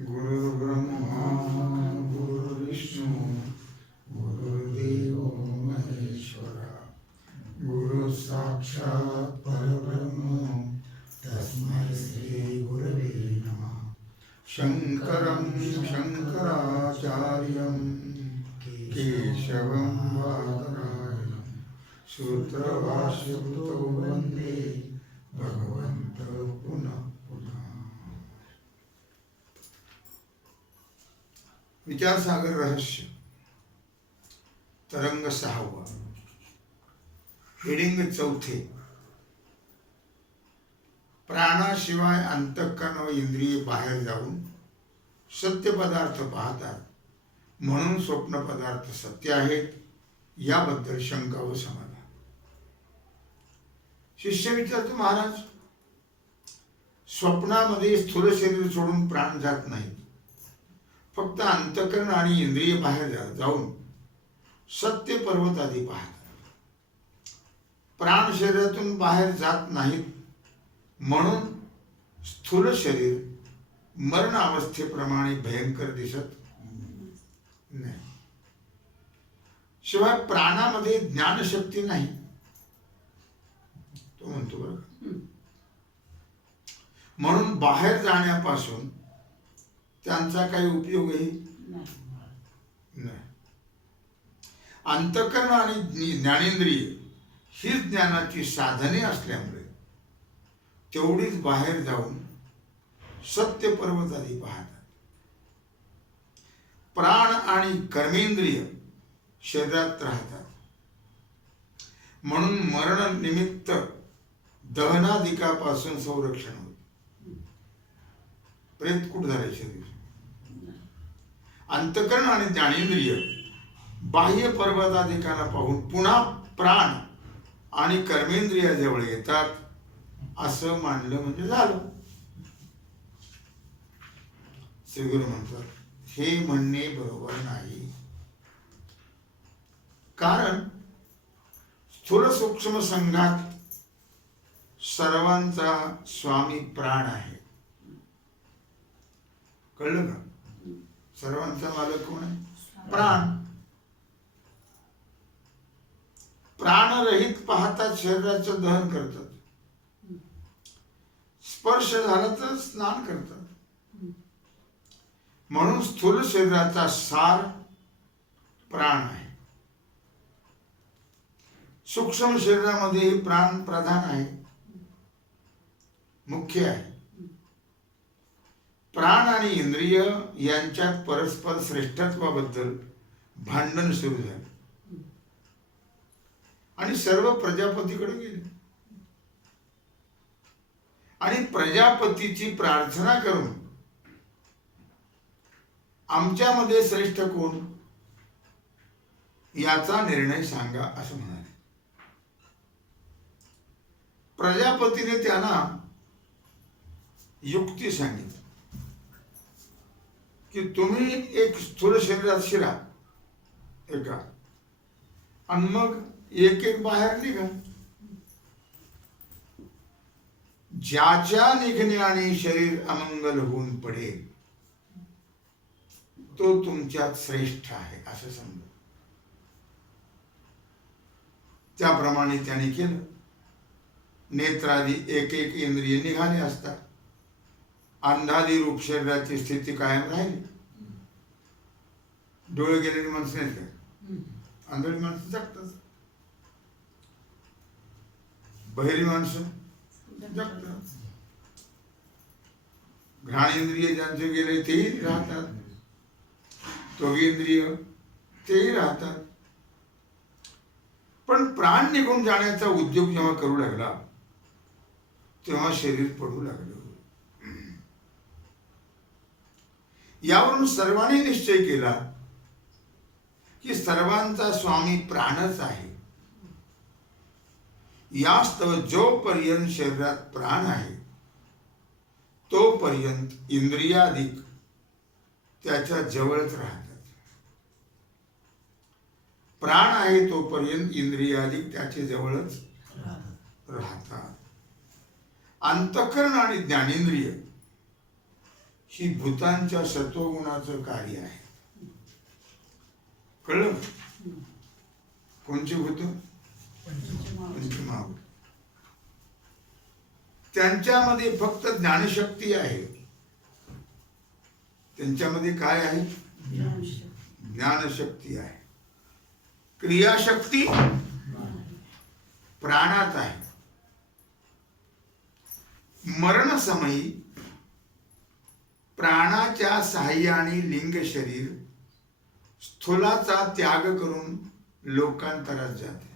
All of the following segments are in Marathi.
गुरुर्ब्रह्मा गुरुर्विष्णू गुरुर्देवो महेश्वरा गुरु साक्षात् परब्रह्म तस्मै श्री गुरवे नमः। शंकरं शंकराचार्यं केशवं बादरायणं सूत्रभाष्यकृतौ वन्दे भगवन्तौ पुनः पुनः। विचारसागर रहस्य तरंग 6वा, हेडिंग 4, प्राणाशिवाय अंतःकरण व इंद्रिय बाहेर जाऊन सत्य पदार्थ पाहतात, म्हणून स्वप्न पदार्थ सत्य आहेत याबद्दल शंका व समाधान। शिष्य विचारतो, महाराज, स्वप्नामध्ये स्थूल शरीर सोडून प्राण जात नाहीत, फक्त अंतःकरण आणि इंद्रिय बाहेर जाऊन सत्य पर्वत आदी पाहतात। प्राण शरीरातून बाहेर जात नाहीत म्हणून स्थूल शरीर मरण अवस्थेप्रमाणे भयंकर दिसत नाही। शिवाय प्राणामध्ये ज्ञानशक्ती नाही, तो म्हणतो बरं, म्हणून बाहेर जाण्यापासून त्यांचा काही उपयोगही नाही। अंतःकरण आणि ज्ञानेंद्रिय ही ज्ञानाची साधने असल्यामुळे तेवढीच बाहेर जाऊन सत्य पर्वत आदी पाहतात। प्राण आणि कर्मेंद्रिय शरीरात राहतात, म्हणून मरण निमित्त दहनादिकापासून संरक्षण होते। प्रेत कुठ झाले शरीर। अंतःकरण आणि ज्ञानेंद्रिय बाह्य पर्वताधिकाला पाहून पुन्हा प्राण आणि कर्मेंद्रियाजवळ येतात असं मानलं म्हणजे झालं। श्रीगुरु म्हणतात, हे म्हणणे बरोबर नाही, कारण स्थूल सूक्ष्म संघात सर्वांचा स्वामी प्राण आहे। कळलं का? सर्वांचा मालक कोण आहे? प्राण। प्राणरहित पाहतात शरीराचं दहन करतात, स्पर्श झाला तर स्नान करतात, म्हणून स्थूल शरीराचा सार प्राण आहे। सूक्ष्म शरीरामध्ये प्राण प्रधान आहे, मुख्य आहे। प्राण आणि इंद्रिय यांच्यात परस्पर श्रेष्ठत्वाबद्दल भांडण सुरू झाले आणि सर्व प्रजापतीकडे गेले आणि प्रजापतीची प्रार्थना करून आमच्यामध्ये श्रेष्ठ कोण याचा निर्णय सांगा असं म्हणाले। प्रजापतीने त्यांना युक्ती सांगितली की तुम्ही एक स्थूल शरीरात शिरा एका, आणि मग एक एक बाहेर निघा। ज्याच्या निघण्याने शरीर अमंगल होऊन पडेल तो तुमच्यात श्रेष्ठ आहे असं समजा। त्याप्रमाणे त्याने केलं। नेत्रादी एक एक इंद्रिय निघाले असता अंधादी रूप शरीराची स्थिती कायम राहिली। डोळे गेलेली माणसं नाही का? आंधळी माणसं जगतात, बहिरी माणसं जगतात, घ्राणेंद्रिय ज्यांचे गेले तेही राहतात, त्वगेंद्रिय तेही राहतात। पण प्राण निघून जाण्याचा उद्योग जेव्हा करू लागला तेव्हा शरीर पडू लागलं। यावरून सर्वांनी निश्चय केला की सर्वांचा स्वामी प्राणच आहे। यास्तव जोपर्यंत शरीरात प्राण आहे तोपर्यंत इंद्रियाधिक त्याच्या जवळच राहतात। प्राण आहे तोपर्यंत इंद्रियाधिक त्याच्या जवळच राहतात। अंतःकरण आणि ज्ञानेंद्रिय ही भूतांच्या सत्वगुणाचं कार्य आहे. कळलं? कोणची भूत? पंचमहाभूत. त्यांच्यामध्ये फक्त ज्ञानशक्ती आहे. त्यांच्यामध्ये काय आहे? ज्ञानशक्ती आहे. क्रियाशक्ती प्राणात आहे. मरणसमयी प्राणाच्या साह्याने लिंग शरीर स्थूलाचा त्याग करून लोकांतरात जाते.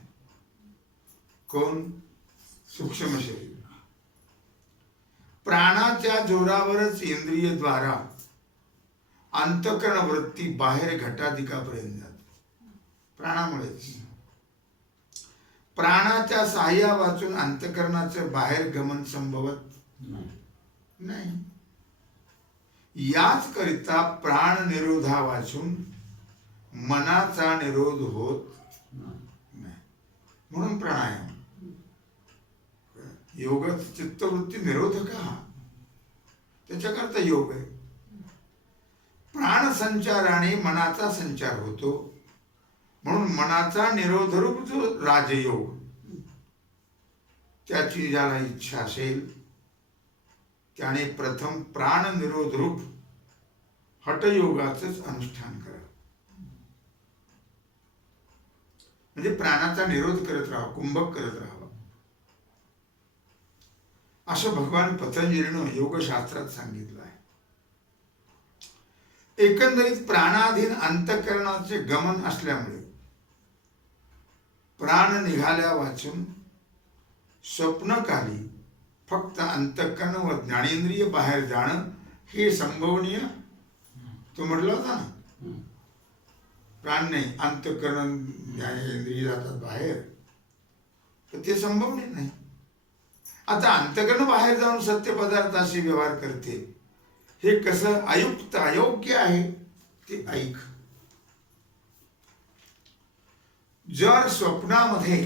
कोण? सूक्ष्म शरीर. प्राणाच्या जोरावरच इंद्रिय द्वारा अंतःकरण वृत्ती बाहेर घटाधिकापर्यंत जाते. प्राणामुळेच. प्राणाच्या साह्या वाचून अंतःकरणाचं बाहेर गमन संभवत नाही. याच करिता प्राण निरोधा वाचून मनाचा निरोध होत नाही. म्हणून प्राणायाम. योग चित्तवृत्ती निरोधक हा, त्याच्याकरता योग आहे. प्राण संचाराने मनाचा संचार होतो. म्हणून मनाचा निरोधरूप जो राजयोग, त्याची ज्याला इच्छा असेल त्याने प्रथम प्राण निरोध रूप हठयोगाचंच अनुष्ठान करावं. म्हणजे प्राणाचा निरोध करत राहावा, कुंभक करत राहावा. असं भगवान पतंजलीनं योगशास्त्रात सांगितलं आहे. एकंदरीत प्राणाधीन अंतःकरणाचे गमन असल्यामुळे प्राण निघाल्या वाचून स्वप्नकाली फक्त अंतःकरण व ज्ञानेंद्रिय बाहेर जाणं हे संभवनीय. तो म्हटला होता ना, प्राण नाही अंतःकरण ज्ञानेंद्रिय जातात बाहेर, तर ते संभवनीय नाही. आता अंतःकरण बाहेर जाऊन सत्य पदार्थाशी व्यवहार करते, हे कसं अयुक्त अयोग्य आहे ते ऐक. जर स्वप्नामध्ये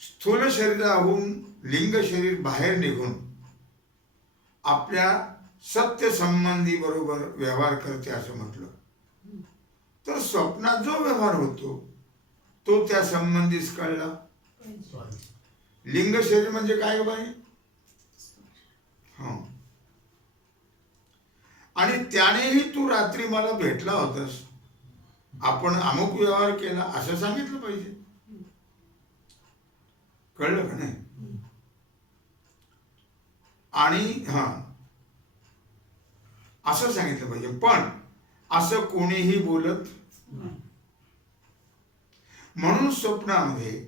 स्थूल शरीराहून लिंग शरीर बाहेर निघून आपल्या सत्य संबंधी बरोबर व्यवहार करते असं म्हटलं, तर स्वप्नात जो व्यवहार होतो तो त्या संबंधीच कळला. लिंग शरीर म्हणजे काय बाई? हा. आणि त्यानेही तू रात्री मला भेटला होतास, आपण अमुक व्यवहार केला असं सांगितलं पाहिजे. कळलं का नाही? आणि हा असं सांगितलं पाहिजे. पण असं कोणीही बोलत. म्हणून स्वप्नामध्ये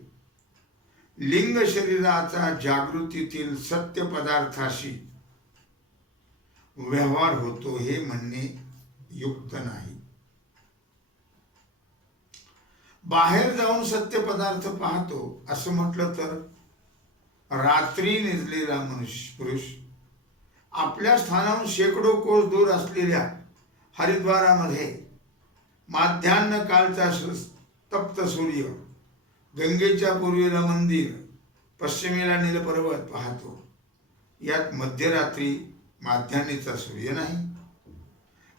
लिंग शरीराचा जागृतीतील सत्य पदार्थाशी व्यवहार होतो हे म्हणणे युक्त नाही. बाहेर जाऊन सत्य पदार्थ पाहतो असं म्हटलं तर रात्री निजलेला पुरुष आपल्या स्थानाहून शेकडो कोस दूर असलेल्या हरिद्वारामध्ये माध्यान्ह काळचा तप्त सूर्य, गंगेच्या पूर्वेला मंदिर, पश्चिमेला नीलपर्वत पाहतो. यात मध्यरात्री माध्यान्हीचा सूर्य नाही,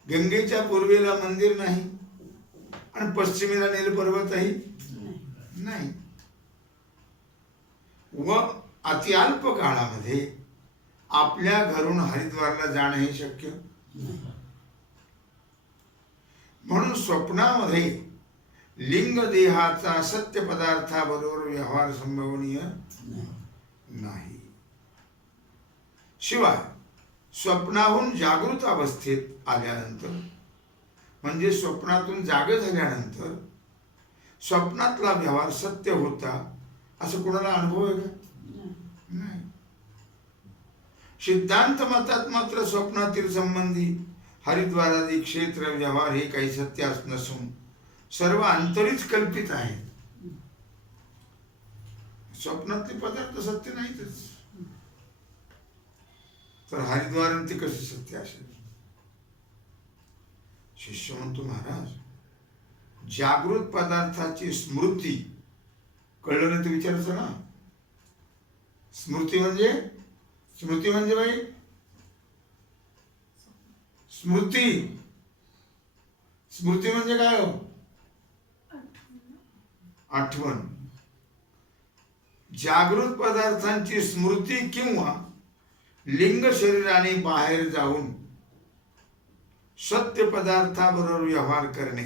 गंगेच्या पूर्वेला मंदिर नाही आणि पश्चिमेला नीलपर्वतही नाही. व अत्यल्प काळामध्ये आपल्या घरून हरिद्वारला जाणं हे शक्य नाही. म्हणून स्वप्नामध्ये लिंग देहाचा सत्य पदार्थाबरोबर व्यवहार संभवनीय नाही. शिवाय स्वप्नाहून जागृत अवस्थेत आल्यानंतर, म्हणजे स्वप्नातून जागे झाल्यानंतर स्वप्नातला व्यवहार सत्य होता असं कोणाला अनुभव आहे का? नाही. सिद्धांत मतात मात्र स्वप्नातील संबंधी हरिद्वारादी क्षेत्र व्यवहार हे काही सत्य नसून सर्व अंतरीच कल्पित आहे. स्वप्नातले पदार्थ सत्य नाहीतच, तर हरिद्वार ते कसे सत्य असेल? शिष्य म्हणतो, महाराज जागृत पदार्थाची स्मृती कळलं नाही तर विचारायचं ना. स्मृती म्हणजे बाई स्मृती. स्मृती म्हणजे काय हो? आठवण. जागृत पदार्थांची स्मृती किंवा लिंग शरीराने बाहेर जाऊन सत्य पदार्थाबरोबर व्यवहार करणे,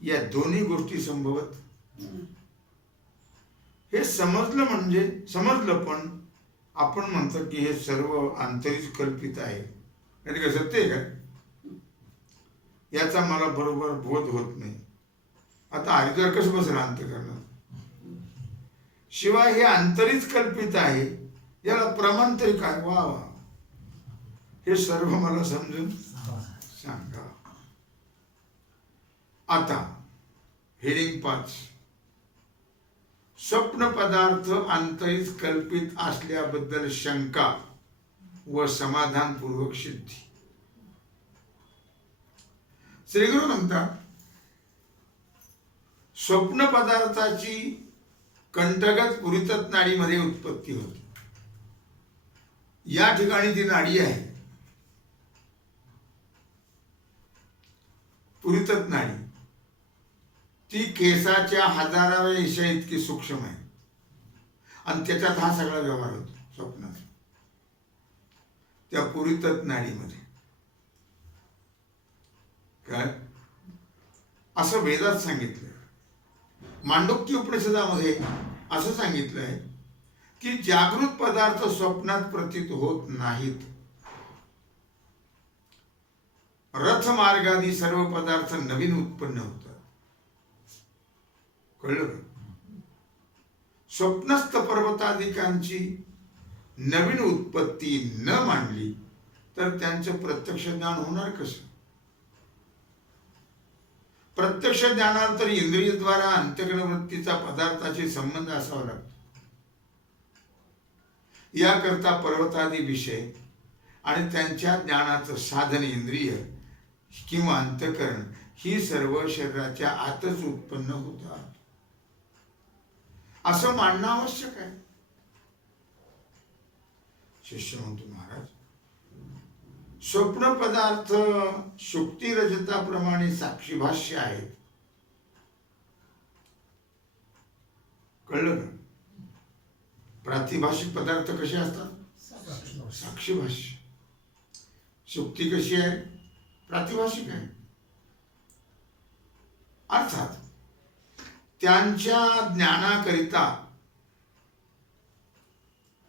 या दोन्ही गोष्टी संभवत. हे समजलं म्हणजे समजलं, पण आपण म्हणतो की हे सर्व आंतरिक कल्पित आहे. नाही का, सत्य आहे का? याचा मला बरोबर बोध होत नाही. आता हरिद्वार कसं बसेल अंतःकरणात? शिवाय हे आंतरिक कल्पित आहे, याला प्रमाण तरी काय? वा वा, हे सर्व मला समजून सांगा. आता हेडिंग 5, स्वप्न पदार्थ आंतरिक कल्पित असल्याबद्दल शंका व समाधानपूर्वक सिद्धी. श्रीगुरु म्हणतात, स्वप्न पदार्थाची कंठगत पुरितत नाडीमध्ये उत्पत्ती होते. या ठिकाणी ती नाडी आहे, पुरितत नाडी. ती केसाच्या हजाराव्या हिशा इतकी सूक्ष्म आहे आणि त्याच्यात हा सगळा व्यवहार होतो स्वप्नात, त्या पुरितत नाडीमध्ये. काय असं वेदात सांगितलं. मांडुक्य उपनिषदामध्ये असं सांगितलंय की जागृत पदार्थ स्वप्नात प्रतीत होत नाहीत. रथमार्गादी सर्व पदार्थ नवीन उत्पन्न होतात. कळलं? स्वप्नस्थ पर्वतादिकांची नवीन उत्पत्ती न मांडली तर त्यांचं प्रत्यक्ष ज्ञान होणार कसं? प्रत्यक्ष ज्ञानाला तर इंद्रियद्वारा अंतःकरण वृत्तीचा पदार्थाशी संबंध असावा लागतो. याकरता पर्वतादी विषय आणि त्यांच्या ज्ञानाचं साधन इंद्रिय किंवा अंतःकरण ही सर्व शरीराच्या आतच उत्पन्न होतात असं मानणं आवश्यक आहे. शिष्य म्हणतो, महाराज, स्वप्न पदार्थ शुक्ती रजताप्रमाणे साक्षीभाष्य आहेत. कळलं ना? प्रातिभाषिक पदार्थ कसे असतात? साक्षीभाष्य. शुक्ती कशी आहे? प्रातिभाषिक आहे. अर्थात त्यांच्या ज्ञानाकरिता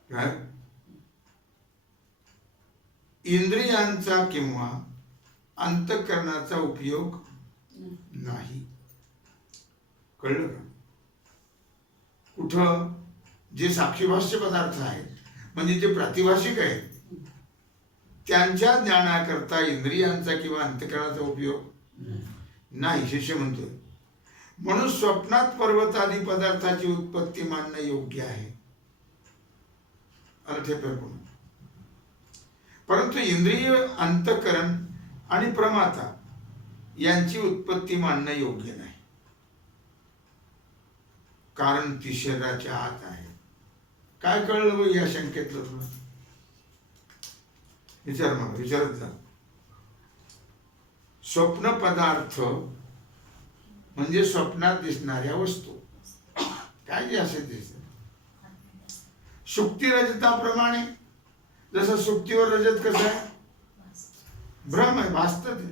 काय इंद्रियांचा किंवा अंतःकरणाचा उपयोग नाही. कळलं का? कुठं जे साक्षीभाष्य पदार्थ आहेत म्हणजे जे प्रातिभाषिक आहेत त्यांच्या ज्ञानाकरता इंद्रियांचा किंवा अंतःकरणाचा उपयोग नाही. शिष्य म्हणतोय, म्हणून स्वप्नात पर्वतादी पदार्थाची उत्पत्ती मानणं योग्य आहे. अर्थपूर्ण. परंतु इंद्रिय, अंतःकरण आणि प्रमाता यांची उत्पत्ती मानणं योग्य नाही, कारण ती शरीराच्या आत आहे. काय कळलं बघ या शंकेतलं तुला? विचार मग, विचारत जा. स्वप्न पदार्थ म्हणजे स्वप्नात दिसणाऱ्या वस्तू, काय जे असे दिसत. शुक्ती रजताप्रमाणे, जसं सुक्तीवर रजत कसं आहे? भ्रम आहे, भासत ते,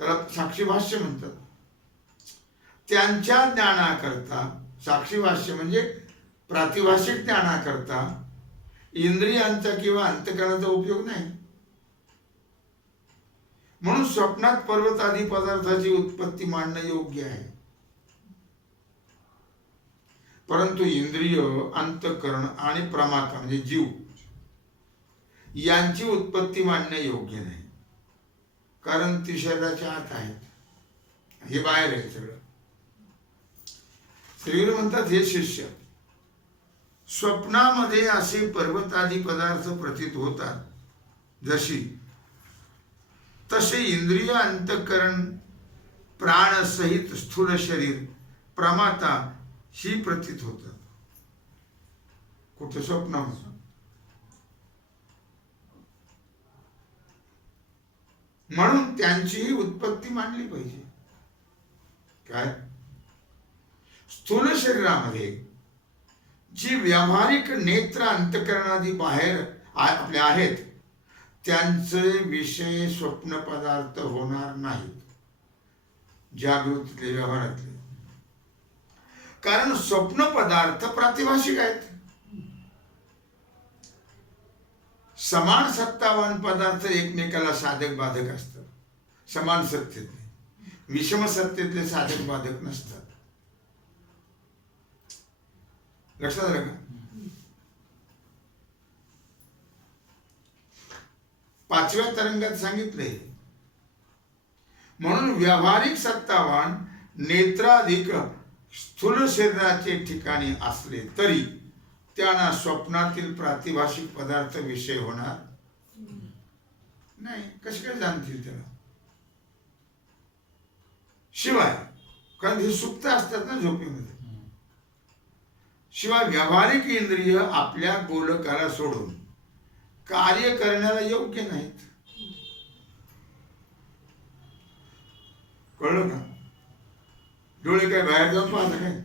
त्याला साक्षीभाष्य म्हणतात. त्यांच्या ज्ञानाकरता साक्षीभाष्य म्हणजे प्रातिभाषिक ज्ञानाकरता इंद्रियांचा किंवा अंतःकरणाचा उपयोग नाही. म्हणून स्वप्नात पर्वतादी पदार्थाची उत्पत्ती मानणं योग्य आहे. परंतु इंद्रिय, अंतःकरण आणि प्रमाता म्हणजे जीव यांची उत्पत्ती मानणे योग्य नाही, कारण ती शरीराच्या आत आहेत, हे बाहेर आहे सगळं. श्रीगुरु म्हणतात, हे शिष्य, स्वप्नामध्ये असे पर्वतादी पदार्थ प्रतीत होतात जशी, तसे इंद्रिय, अंतःकरण, प्राणसहित स्थूल शरीर, प्रमाता ही प्रतीत होतात. कुठे? स्वप्नामध्ये. म्हणून त्यांचीही उत्पत्ती मांडली पाहिजे. काय? स्थूल शरीरामध्ये जी व्यावहारिक नेत्र अंतःकरणादी बाहेर आपले आहेत त्यांचे विषय स्वप्न पदार्थ होणार नाहीत, जागृतीतले व्यवहारातले. कारण स्वप्न पदार्थ प्रातिभाषिक आहेत. समान सत्तावान पदार्थ एकमेकाला साधक बाधक असतात, समान सत्तेतले. विषम सत्तेतले साधक बाधक नसतात. लक्षात आलं का? पाचव्या तरंगात सांगितले. म्हणून व्यावहारिक सत्तावान नेत्राधिक स्थूल शरीराचे ठिकाणी असले तरी त्यांना स्वप्नातील प्रातिभाषिक पदार्थ विषय होणार नाही. कसे काय जाणतील त्याला? शिवाय कारण हे सुप्त असतात ना झोपेमध्ये. शिवाय व्यावहारिक इंद्रिय आपल्या गोलकाला सोडून कार्य करण्याला योग्य नाहीत. कळलं का? डोळे काय बाहेर जाऊन पाहता काय?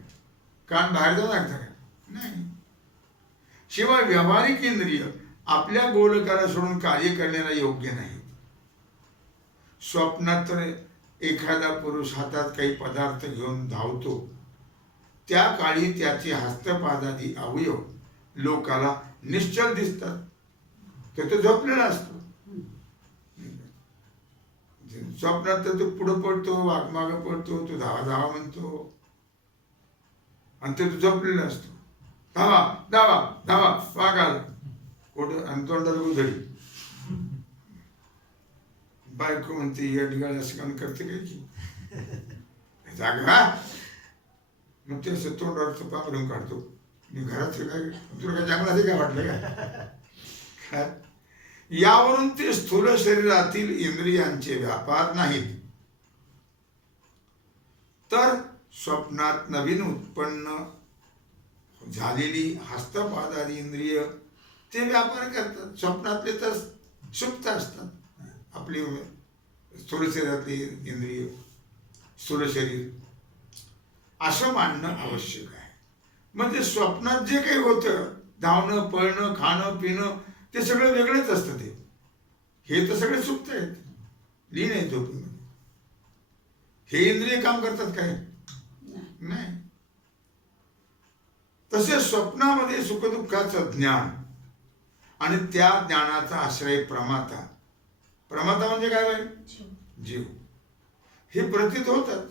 कान बाहेर जाऊन ऐकता काय? नाही. शिवाय व्यावहारिक इंद्रिय आपल्या गोलकाला सोडून कार्य करण्याला योग्य नाहीत. स्वप्नात तर एखादा पुरुष हातात काही पदार्थ घेऊन धावतो, त्या काळी त्याचे हस्तपादादी अवयव लोकाला निश्चल दिसतात. तो झोपलेला असतो. स्वप्नात तर तो पुढं पडतो, मागं पडतो, तो धावा धावा म्हणतो आणि तो झोपलेला असतो. धावा धावा धावा वागाल कुठं आणि तोंडाला उधळी. बायको म्हणते या ठिकाणी असं काम करते काय की जागा. मग ते असं तोंडावरचं पांघरून काढतो. मी घरात काय तुला काय जंगलात काय वाटलं का? यावरून ते स्थूल शरीरातील इंद्रियांचे व्यापार नाहीत, तर स्वप्नात नवीन उत्पन्न झालेली हस्तपादादी इंद्रिय ते व्यापार करतात. स्वप्नातले तर सुप्त असतात. आपली स्थूल शरीरातली इंद्रिय स्थूल शरीर असं मानणं आवश्यक आहे. म्हणजे स्वप्नात जे काही होतं, धावणं पळणं खाणं पिणं, ते सगळं वेगळंच असतं. हे तर सगळे सुप्त आहेत, लीन आहेत झोपेमध्ये. हे इंद्रिय काम करतात काय? नाही. तसेच स्वप्नामध्ये सुखदुःखाचं ज्ञान आणि त्या ज्ञानाचा आश्रय प्रमाता. प्रमाता म्हणजे काय बाई? जीव. हे प्रतीत होतात.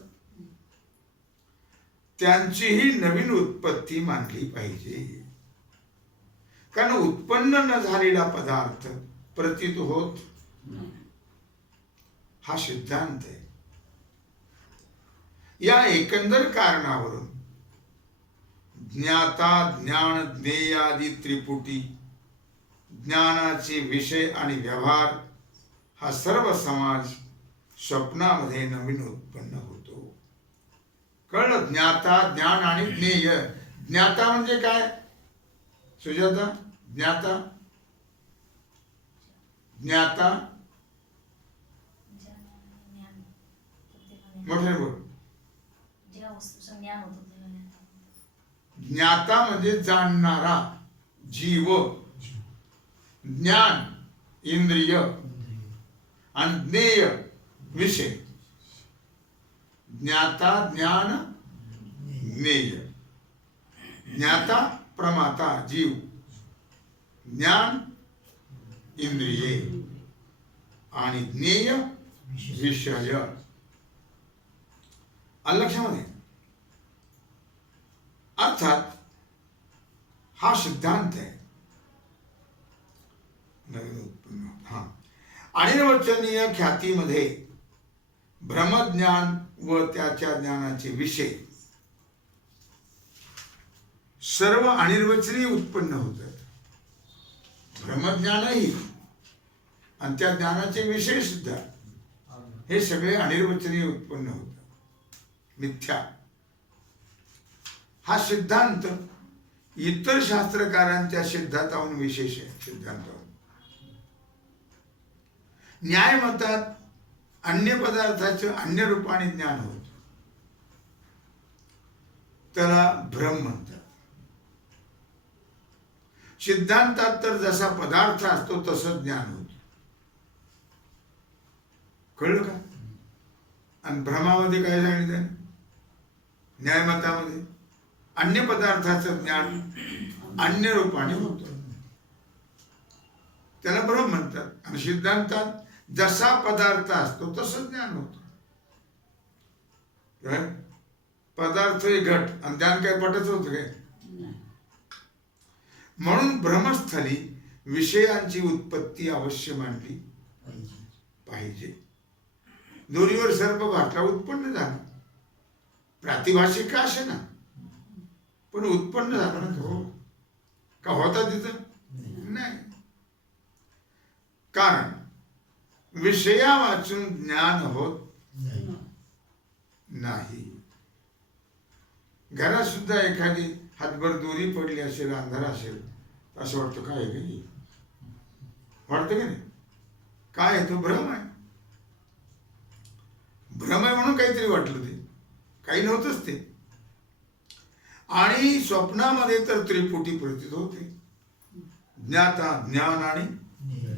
त्यांचीही नवीन उत्पत्ती मानली पाहिजे. कारण उत्पन्न न झालेला पदार्थ प्रतीत होत हा सिद्धांत आहे. या एकंदर कारणावरून ज्ञाता ज्ञान ज्ञेयादी त्रिपुटी ज्ञानाचे विषय आणि व्यवहार हा सर्व समाज स्वप्नामध्ये नवीन उत्पन्न होतो. कळलं? ज्ञाता ज्ञान आणि ज्ञेय. ज्ञाता म्हणजे काय सुजाता? ज्ञाता ज्ञाता मोठे बोल. ज्ञाता म्हणजे जाणणारा जीव. ज्ञान इंद्रिय आणि ज्ञेय विषय. ज्ञाता ज्ञान ज्ञेय. ज्ञाता प्रमाता जीव, ज्ञान इंद्रिये आणि ज्ञेय विषय. लक्षामध्ये अर्थात हा सिद्धांत आहे नवीन उत्पन्न. हा अनिर्वचनीय ख्यातीमध्ये ब्रह्मज्ञान व त्याच्या ज्ञानाचे विषय सर्व अनिर्वचनीय उत्पन्न होतात. ब्रह्मज्ञानही आणि त्या ज्ञानाचे विषय सुद्धा हे सगळे अनिर्वचनीय उत्पन्न होतात. मिथ्या हा सिद्धांत इतर शास्त्रकारांच्या सिद्धांताहून विशेष आहे. सिद्धांताहून न्यायमतात अन्य पदार्थाचं अन्य रूपाने ज्ञान होत, त्याला भ्रम म्हणतात. सिद्धांतात तर जसा पदार्थ असतो तसं ज्ञान होत. कळलं का? आणि भ्रमामध्ये काय सांगितलं? न्यायमतामध्ये अन्य पदार्थाचं ज्ञान अन्य रूपाने होत, त्याला भ्रम म्हणतात. आणि सिद्धांतात जसा पदार्थ असतो तसं ज्ञान होत. पदार्थ हे घट आणि ज्ञान काय पटच होत काय? म्हणून भ्रमस्थली विषयांची उत्पत्ती अवश्य मांडली पाहिजे. दोरीवर सर्प घातला, उत्पन्न झाला. प्रातिभाषिक का असे ना, पण उत्पन्न झाला ना तो. का होता तिथं? नाही. कारण विषया वाचून ज्ञान होत नाही. घरात सुद्धा एखादी हातभर दोरी पडली असेल, अंधार असेल, असं वाटतं काय आहे काही, वाटतं की नाही? काय आहे तो? भ्रम आहे. भ्रम आहे म्हणून काहीतरी वाटलं, ते काही नव्हतंच ते. आणि स्वप्नामध्ये तर त्रिपुटी प्रतीत होते. ज्ञाता, ज्ञान आणि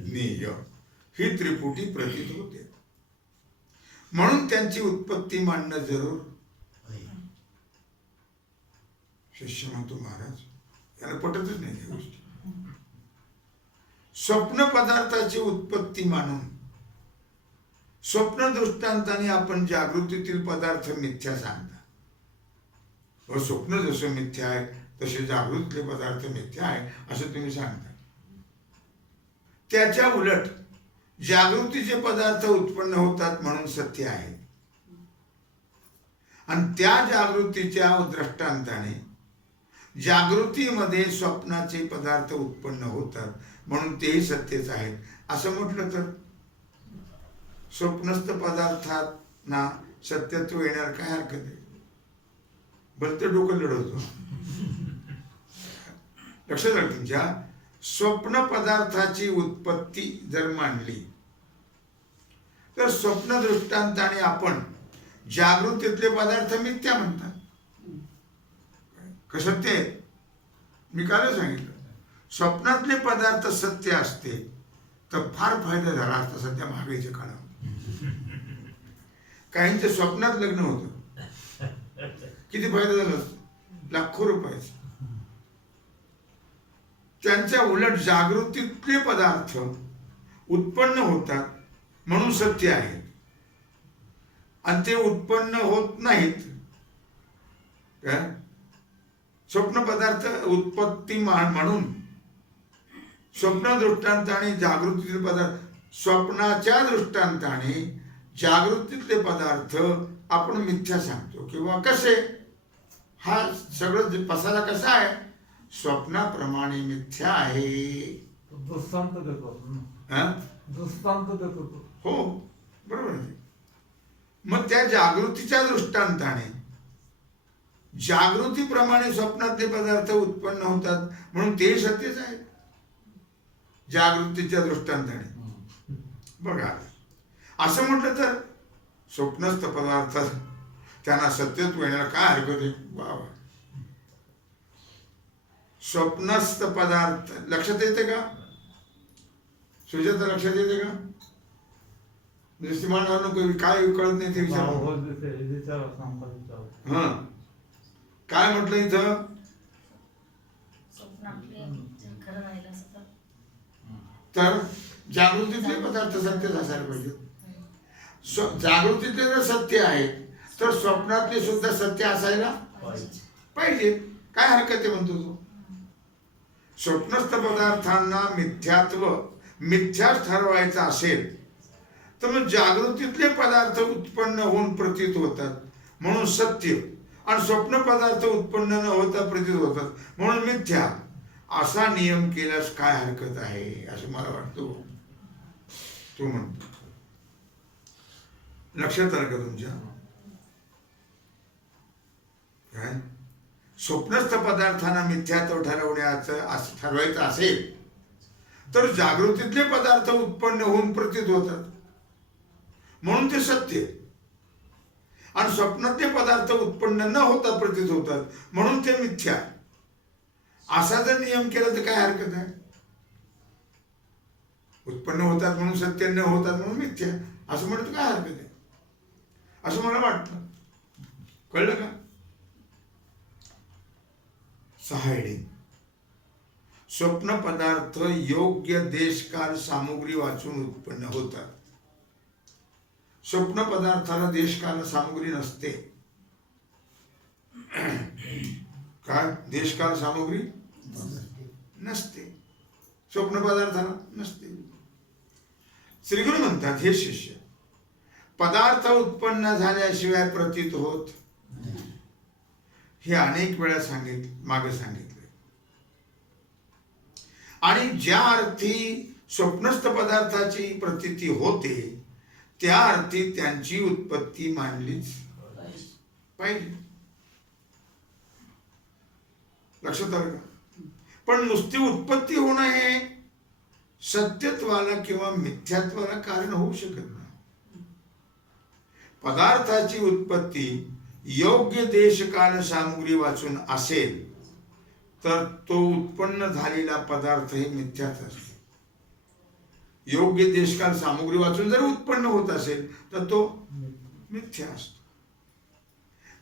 ज्ञेय ही त्रिपुटी प्रतीत होते. म्हणून त्यांची उत्पत्ती मांडणं जरूर. शिष्य म्हणतो, महाराज याला पटतच नाही त्या गोष्टी. स्वप्न पदार्थाची उत्पत्ती मानून स्वप्न दृष्टांताने आपण जागृतीतील पदार्थ मिथ्या सांगता. व स्वप्न जसं मिथ्या आहे तसे जागृतीतले पदार्थ मिथ्या आहे असं तुम्ही सांगता. त्याच्या उलट जागृतीचे पदार्थ उत्पन्न होतात म्हणून सत्य आहे. आणि त्या जागृतीच्या दृष्टांताने जागृतीमध्ये स्वप्नाचे पदार्थ उत्पन्न होतात म्हणून तेही सत्यच आहेत असं म्हटलं तर स्वप्नस्थ पदार्थात ना सत्यत्व येणार काय हरकत आहे? भलतं डोकं लढवतो. लक्षात राहा, तुमच्या स्वप्न पदार्थाची उत्पत्ती जर मांडली तर स्वप्न दृष्टांताने आपण जागृतीतले पदार्थ मिथ्या म्हणतात. का सत्य आहे? मी काल सांगितलं, स्वप्नातले पदार्थ सत्य असते तर फार फायदा झाला असता सध्या महागाईच्या काळात. काहींच्या स्वप्नात लग्न होतं, किती फायदा झाला असतो? लाखो रुपयाचा. त्यांच्या उलट जागृतीतले पदार्थ उत्पन्न होतात म्हणून सत्य आहे. आणि ते उत्पन्न होत नाहीत. स्वप्न पदार्थ उत्पत्ती म्हणून स्वप्न दृष्टांताने जागृतीतील पदार्थ, स्वप्नाच्या दृष्टांताने जागृतीतले पदार्थ आपण मिथ्या सांगतो. किंवा कसे? हा सगळं पसारा कसा आहे? स्वप्नाप्रमाणे मिथ्या आहे. दृष्टांत देतो. दृष्टांत देतो. हो, बरोबर आहे. मग त्या जागृतीच्या दृष्टांताने जागृतीप्रमाणे स्वप्नातले पदार्थ उत्पन्न होतात म्हणून ते सत्यच आहे जागृतीच्या दृष्टांताने. बघा, असं म्हटलं तर स्वप्नस्थ पदार्थ त्यांना सत्यत्व येण्याला काय हरकत आहे? बाबा, स्वप्नस्थ पदार्थ लक्षात येते का? सुजाता लक्षात येते का? दृष्टिमान नको, काय कळत नाही ते विचार. हा, काय म्हटलं इथं? तर जागृतीतले पदार्थ सत्य असायला पाहिजे. जागृतीतले जर सत्य आहे तर स्वप्नातले सुद्धा सत्य असायला पाहिजे. काय हरकत आहे म्हणतो तो? स्वप्नस्थ पदार्थांना मिथ्याच ठरवायचा असेल तर मग जागृतीतले पदार्थ उत्पन्न होऊन प्रतीत होतात म्हणून सत्य, आणि स्वप्न पदार्थ उत्पन्न न होता प्रतीत होतात म्हणून मिथ्या, असा नियम केल्यास काय हरकत आहे असं मला वाटतं. तू म्हणतो. लक्षात आलं का तुमच्या? काय स्वप्नस्थ पदार्थांना मिथ्यात्व ठरवण्याचं ठरवायचं असेल तर जागृतीतले पदार्थ उत्पन्न होऊन प्रतीत होतात म्हणून ते सत्य आहे. आणि स्वप्नातले पदार्थ उत्पन्न न होता प्रतीत होतात म्हणून ते मिथ्या. असा जर नियम केला तर काय हरकत आहे? उत्पन्न होतात म्हणून सत्य, न होतात म्हणून मिथ्या असं म्हणतो काय हरकत आहे? असं मला वाटतं. कळलं का? 6 हेडिंग. स्वप्न पदार्थ योग्य देश काल सामुग्री वाचून उत्पन्न होतात. स्वप्न पदार्थाला देश काल सामुग्री नसते. काय देश काल सामुग्री नसते, स्वप्न पदार्थाला नसते. श्रीगुरु म्हणतात, हे शिष्य, पदार्थ उत्पन्न झाल्याशिवाय प्रतीत होत. हे अनेक वेळा मागे सांगितले. आणि ज्या अर्थी स्वप्नस्थ पदार्थाची प्रतीती होते त्या अर्थी त्यांची उत्पत्ती मानलीच पाहिजे. लक्षात आलं का? पण नुसती उत्पत्ती होणं हे सत्यत्वाला किंवा मिथ्यात्वाला कारण होऊ शकत नाही. पदार्थाची उत्पत्ती योग्य देशकाल सामुग्री वाचून असेल तर तो उत्पन्न झालेला पदार्थ हे मिथ्याच असतो. योग्य देशकाल सामुग्री वाचून जर उत्पन्न होत असेल तर तो मिथ्या असतो.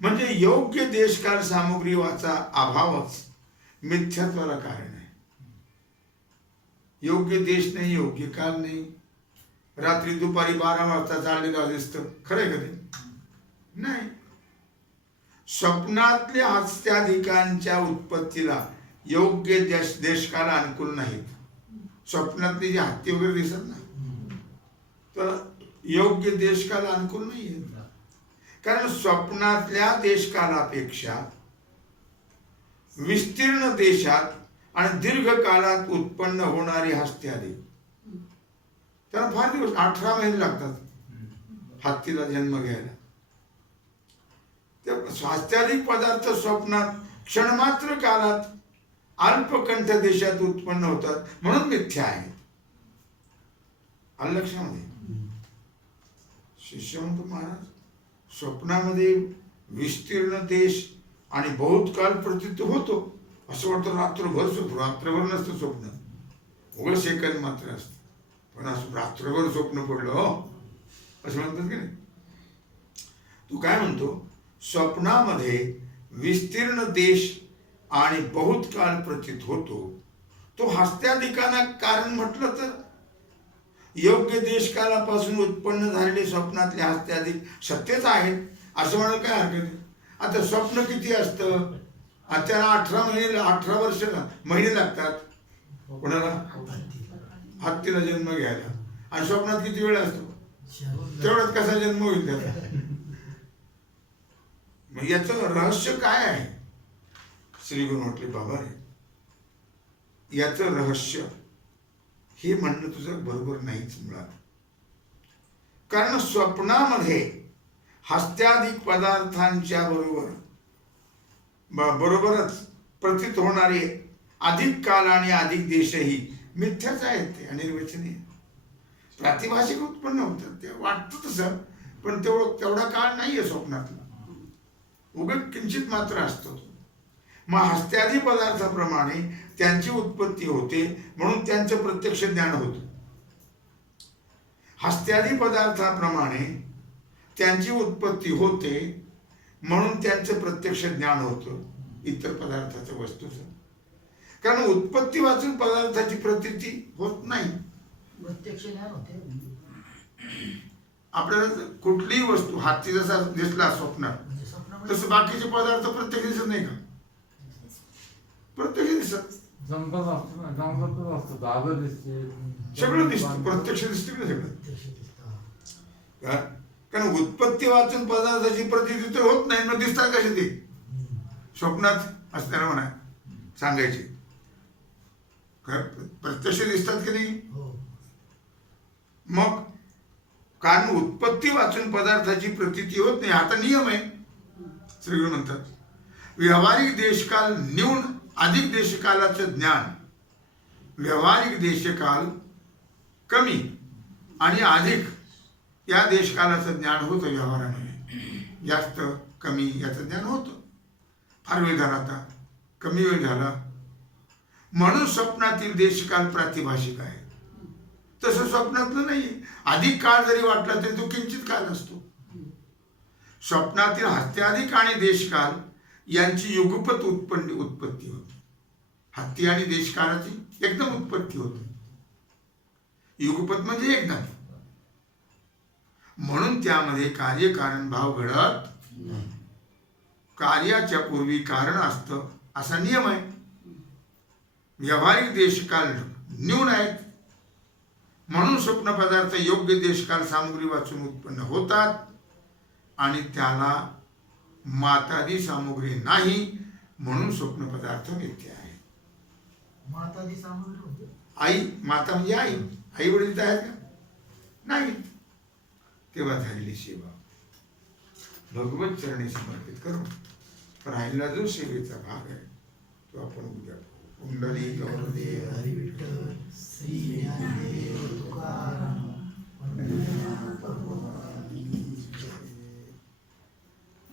म्हणजे योग्य देशकाल सामुग्री वाचा अभावच मिथ्यात्वाला कारण आहे. योग्य देश नाही, योग्य काल नाही. रात्री दुपारी 12 वाजता चाललेलं दिसतं, खरंय का ते? नाही. स्वप्नातल्या हस्त्याधिकांच्या उत्पत्तीला योग्य देशकाल अनुकूल नाहीत. स्वप्नातली जी हत्ती वगैरे दिसत नाही तर योग्य देशकाल अनुकूल नाही आहे. कारण स्वप्नातल्या देशकालापेक्षा विस्तीर्ण देशात आणि दीर्घ काळात उत्पन्न होणारी हस्त्यादी त्याला फार दिवस 18 महिने लागतात हत्तीला जन्म घ्यायला. हस्त्याधिक पदार्थ स्वप्नात क्षणमात्र काळात अल्पकंठ देशात उत्पन्न होतात म्हणून मिथ्या आहेत. आलं लक्षामध्ये? शिष्य म्हणतो, महाराज स्वप्नामध्ये विस्तीर्ण देश आणि बहुत काल प्रतीत होतो. असं वाटतं रात्रभर स्वप्न, रात्रभर नसतं स्वप्न, उघड सेकंद मात्र असतं. पण असं रात्रभर स्वप्न पडलं हो असं म्हणतात की नाही? तू काय म्हणतो? स्वप्नामध्ये विस्तीर्ण देश आणि बहुत काल प्रतीत होतो. तो हस्त्याधिकांना कारण म्हटलं तर योग्य देशकालापासून उत्पन्न झालेले स्वप्नातले हस्त्याधिक सत्यच आहेत असं म्हणायला काय हरकत आहे? आता स्वप्न किती असतं? त्याला 18 वर्ष महिने लागतात. कोणाला? हत्तीला जन्म घ्यायला. आणि स्वप्नात किती वेळ असतो? तेवढ्यात कसा जन्म होईल त्याचा? मग याचं रहस्य काय आहे? श्रीगुरु म्हटले, बाबा रे, याचं रहस्य हे म्हणणं तुझं बरोबर नाहीच मुळात. कारण स्वप्नामध्ये हस्त्याधिक पदार्थांच्या बरोबरच प्रतीत होणारे अधिक काल आणि अधिक देशही मिथ्याच आहेत. ते अनिर्वचनीय प्रातिभाषिक उत्पन्न होतात. ते वाटतं तसं, पण तेवढा काळ नाहीये स्वप्नातला, उगाच किंचित मात्र असतो. मग हस्त्यादी पदार्थाप्रमाणे त्यांची उत्पत्ती होते म्हणून त्यांचं प्रत्यक्ष ज्ञान होतं. हस्त्यादी पदार्थाप्रमाणे त्यांची उत्पत्ती होते म्हणून त्यांचं प्रत्यक्ष ज्ञान होतं इतर पदार्थाच्या वस्तूचं. कारण उत्पत्ती वाचून पदार्थाची प्रतीती होत नाही. प्रत्यक्ष ज्ञान होते. आपल्याला कुठलीही वस्तू, हाती जसा दिसला स्वप्नात तसं बाकीचे पदार्थ प्रत्यक्ष दिसत नाही का? प्रत्यक्ष दिसत. जंगल असतं ना, जंगलातच असतं, झाडं दिसते, सगळं दिसतं, प्रत्यक्ष दिसते ना सगळं. कारण उत्पत्ती वाचून पदार्थाची प्रतीती तर होत नाही, मग दिसतात कशी ते? स्वप्नात असताना म्हणा सांगायचे प्रत्यक्ष दिसतात की नाही? मग कारण उत्पत्ती वाचून पदार्थाची प्रतीती होत नाही, आता नियम आहे. श्रीगुरु म्हणतात व्यावहारिक देशकाल न्यून अधिक देशकालाचं ज्ञान, व्यावहारिक देशकाल कमी आणि अधिक या देशकालाचं ज्ञान होतं व्यवहाराने, जास्त कमी याचं ज्ञान होतं. फार वेळ झाला आता, कमी वेळ झाला, म्हणून स्वप्नातील देशकाल प्रातिभाषिक आहे. तसं स्वप्नातलं नाही. अधिक काळ जरी वाटला तरी तो किंचित काळ असतो. स्वप्नातील हत्याधिक आणि देशकाल यांची युगपत उत्पत्ती होते. हत्ती आणि देशकालाची एकदम उत्पत्ती होते. युगपत म्हणजे एकदम. म्हणून त्यामध्ये कार्यकारण भाव घडत नाही. कार्याच्या पूर्वी कारण असतं असा नियम आहे. व्यावहारिक देशकाल न्यून आहेत, म्हणून स्वप्न पदार्थ योग्य देशकाल सामग्री वाचून उत्पन्न होतात आणि त्याला मातादी सामग्री नाही, म्हणून स्वप्न पदार्थ मिथ्या आहे. मातादी सामग्री होते. आई, माता म्हणजे आई, आई वडील तर आहेत का? नाही. तेव्हा झालेली सेवा भगवत चरणी समर्पित करून राहिला जो सेवेचा भाग आहे तो आपण उद्या कुंडली गौरदेव हरी विठ्ठल श्री ज्ञानदेव तुकाराम